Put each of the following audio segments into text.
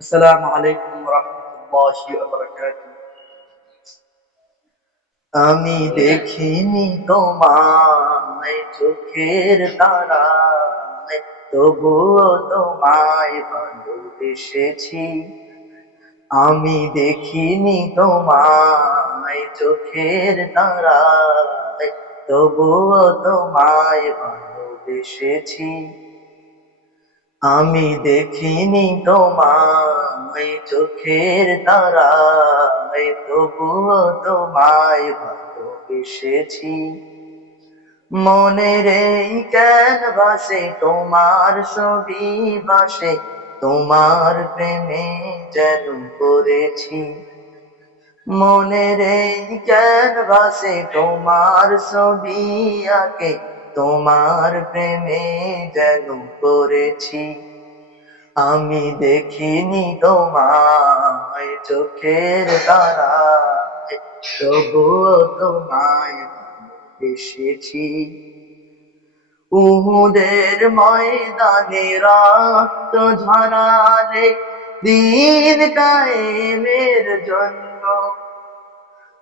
السلام عليكم ورحمة الله وبركاته আমি দেখিনি তোমায় চোখের তারায় তবুও তোমায় ভালোবেসেছি আমি দেখিনি তোমায় চোখের তারায় তবুও তোমায় ভালোবেসেছি আমি দেখিনি তোমায়, চোখের তারায় তবুও তোমায় ভালোবেসেছি। মনের এই ক্যানভাসে, তোমার ছবি বাসে, তোমার প্রেমে যেন করেছি মনের এই ক্যানভাসে, তোমার ছবি আঁকে তোমার প্রেমে যেন করেছি আমি দেখিনি তোমায় চোখের তারা তবুও তোমায় এসেছি উহুদের ময়দানে রক্ত ঝরালে দিন কায়েমের জন্য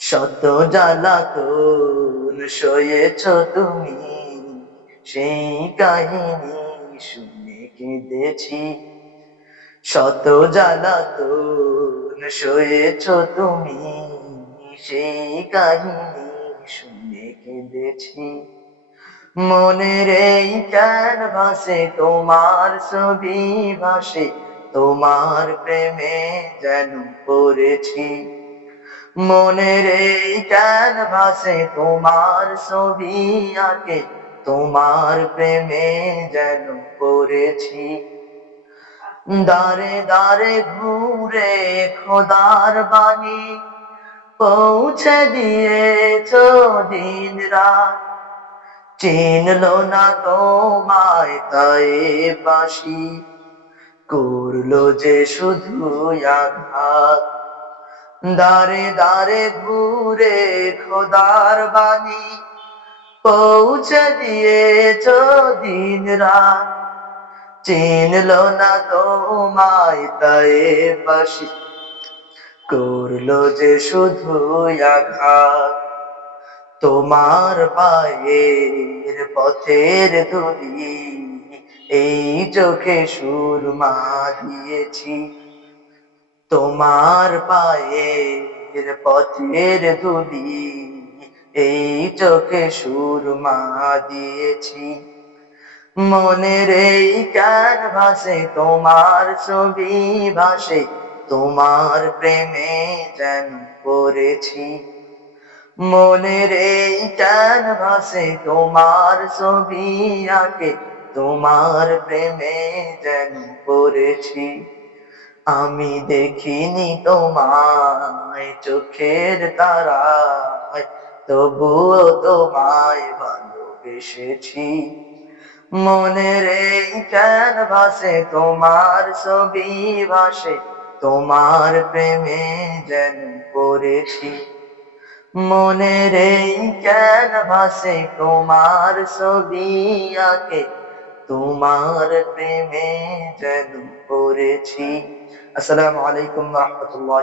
শত জ্বালাতন সয়েছ তুমি, সেই কাহিনী শুনে কেঁদেছি। শত জ্বালাতন সয়েছ তুমি, সেই কাহিনী শুনে কেঁদেছি। মনের এই ক্যানভাসে তোমার ছবি ভাসে, তোমার প্রেমে যেন পড়েছি। মনের এই ক্যানভাসে তোমার ছবি আঁকে, তোমার প্রেমে যেন পড়েছি। দারে দারে ঘুরে খোদার বাণী পৌঁছে দিয়েছ দিন রাত। চিনল না তোমায় তাই বাসি করল যে শুধু আঘাত। দারে দারে ঘুরে খোদার বাণী পৌঁছে দিয়েছ দিন রাত। চিনল না তোমায় তাই বাসি করল যে শুধু আঘাত। তোমার পায়ের পথের ধুলি, এই চোখে সুরমা দিয়েছি। তোমার পায়ের পথের ধুলি, এই চোখে সুরমা দিয়েছি। মনের এই ক্যান ভাসে, তোমার ছবি ভাসে, তোমার প্রেমে যেন পড়েছি। মনের এই ক্যান ভাসে, তোমার ছবি আঁকে, তোমার প্রেমে যেন পড়েছি। আমি দেখিনি তোমায় চোখের তারায়, তবুও তোমায় ভালোবেসেছি। মনের এই কেন ভাসে তোমার ছবি ভাসে, তোমার প্রেমে যেন পড়েছি। মনের এই কেন ভাসে তোমার ছবি আঁকে তোমার প্রেমে যেন পড়েছি। আসসালামু আলাইকুম রহমতুল্লাহ